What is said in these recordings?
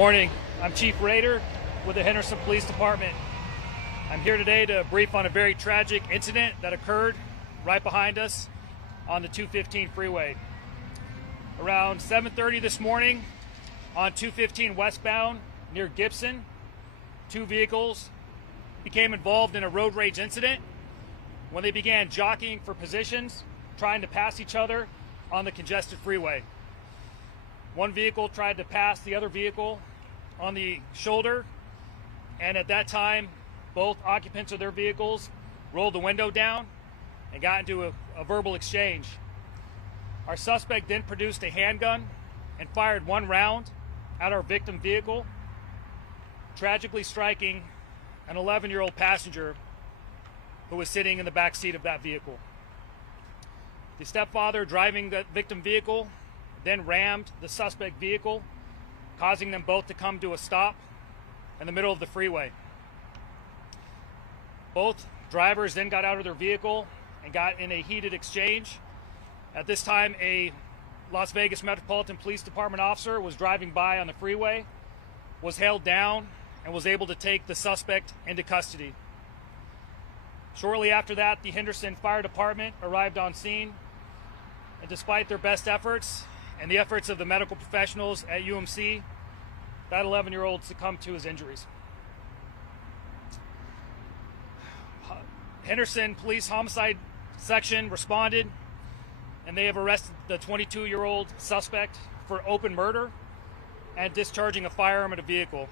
Morning. I'm Chief Rader with the Henderson Police Department. I'm here today to brief on a very tragic incident that occurred right behind us on the 215 freeway. Around 7:30 this morning on 215 westbound near Gibson, two vehicles became involved in a road rage incident when they began jockeying for positions, trying to pass each other on the congested freeway. One vehicle tried to pass the other vehicle on the shoulder, and at that time, both occupants of their vehicles rolled the window down and got into a verbal exchange. Our suspect then produced a handgun and fired one round at our victim vehicle, tragically striking an 11-year-old passenger who was sitting in the back seat of that vehicle. The stepfather driving the victim vehicle then rammed the suspect vehicle, causing them both to come to a stop in the middle of the freeway. Both drivers then got out of their vehicle and got in a heated exchange. At this time, a Las Vegas Metropolitan Police Department officer was driving by on the freeway, was held down, and was able to take the suspect into custody. Shortly after that, the Henderson Fire Department arrived on scene, and despite their best efforts and the efforts of the medical professionals at UMC, that 11-year-old succumbed to his injuries. Henderson Police Homicide Section responded, and they have arrested the 22-year-old suspect for open murder and discharging a firearm at a vehicle.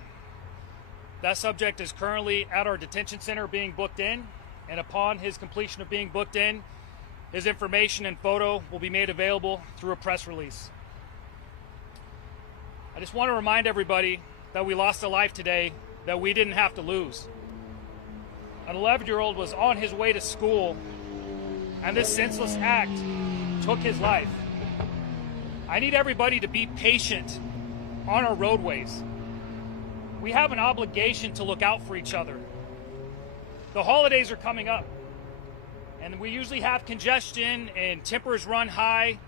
That subject is currently at our detention center being booked in, and upon his completion of being booked in, his information and photo will be made available through a press release. I just want to remind everybody that we lost a life today that we didn't have to lose. An 11-year-old was on his way to school, and this senseless act took his life. I need everybody to be patient on our roadways. We have an obligation to look out for each other. The holidays are coming up, and we usually have congestion and tempers run high.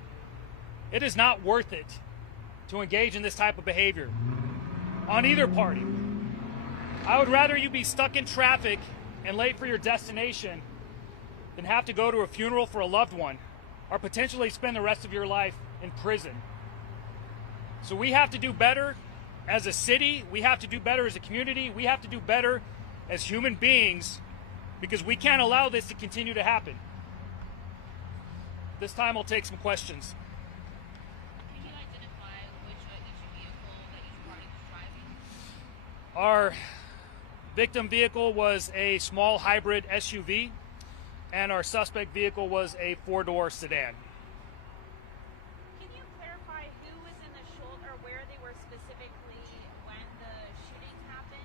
It is not worth it to engage in this type of behavior on either party. I would rather you be stuck in traffic and late for your destination than have to go to a funeral for a loved one or potentially spend the rest of your life in prison. So we have to do better as a city, we have to do better as a community, we have to do better as human beings, because we can't allow this to continue to happen. This time I'll take some questions. Can you identify which each vehicle that each party was driving? Our victim vehicle was a small hybrid SUV, and our suspect vehicle was a four-door sedan. Can you clarify who was in the shoulder, or where they were specifically when the shooting happened?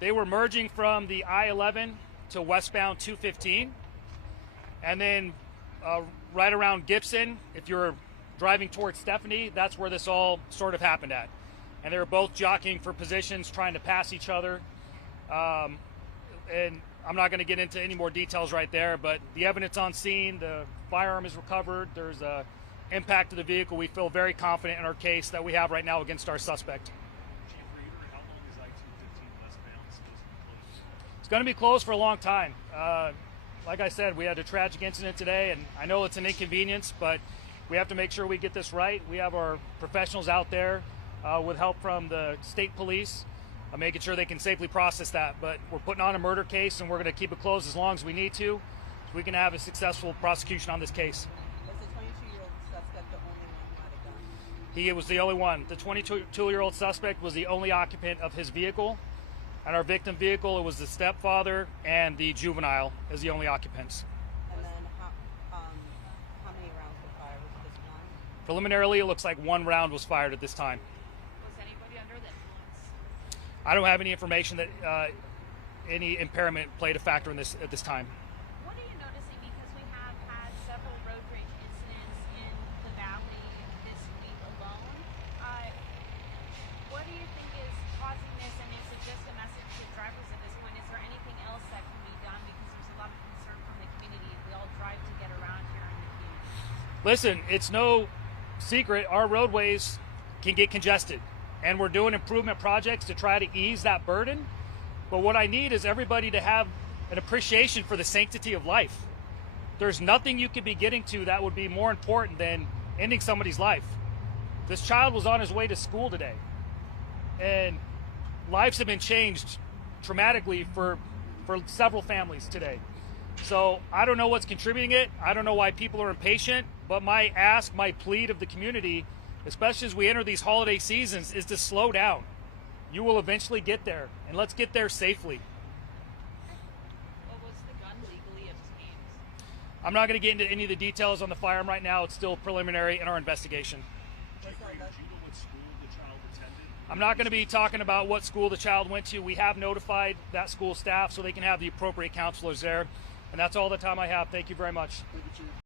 They were merging from the I-11 to westbound 215, and then right around Gibson, if you're driving towards Stephanie, that's where this all sort of happened at. And they were both jockeying for positions, trying to pass each other. And I'm not going to get into any more details right there, but the evidence on scene, the firearm is recovered, there's a impact to the vehicle. We feel very confident in our case that we have right now against our suspect. It's going to be closed for a long time. Like I said, we had a tragic incident today, and I know it's an inconvenience, but we have to make sure we get this right. We have our professionals out there with help from the state police, making sure they can safely process that. But we're putting on a murder case, and we're going to keep it closed as long as we need to, so we can have a successful prosecution on this case. Was the 22-year-old suspect the only one who had a gun? He was the only one. The 22-year-old suspect was the only occupant of his vehicle. And our victim vehicle, it was the stepfather and the juvenile as the only occupants. And then how many rounds were fired? Was it just one? Preliminarily, it looks like one round was fired at this time. Was anybody under the influence? I don't have any information that any impairment played a factor in this at this time. What are you noticing? Because we have had several road rage incidents in the valley this week alone. What do you think is causing this, and is it just a message to drivers at this point? Is there anything else that can be done? Because there's a lot of concern from the community. We all drive to get around here in the community. Listen, it's no secret our roadways can get congested. and we're doing improvement projects to try to ease that burden. But what I need is everybody to have an appreciation for the sanctity of life. There's nothing you could be getting to that would be more important than ending somebody's life. This child was on his way to school today, and lives have been changed dramatically for several families today. So I don't know what's contributing it. I don't know why people are impatient, but my ask, my plea of the community, especially as we enter these holiday seasons, is to slow down. You will eventually get there, and let's get there safely. What was the gun legally obtained? I'm not going to get into any of the details on the firearm right now. It's still preliminary in our investigation. I'm not going to be talking about what school the child went to. We have notified that school staff so they can have the appropriate counselors there. And that's all the time I have. Thank you very much.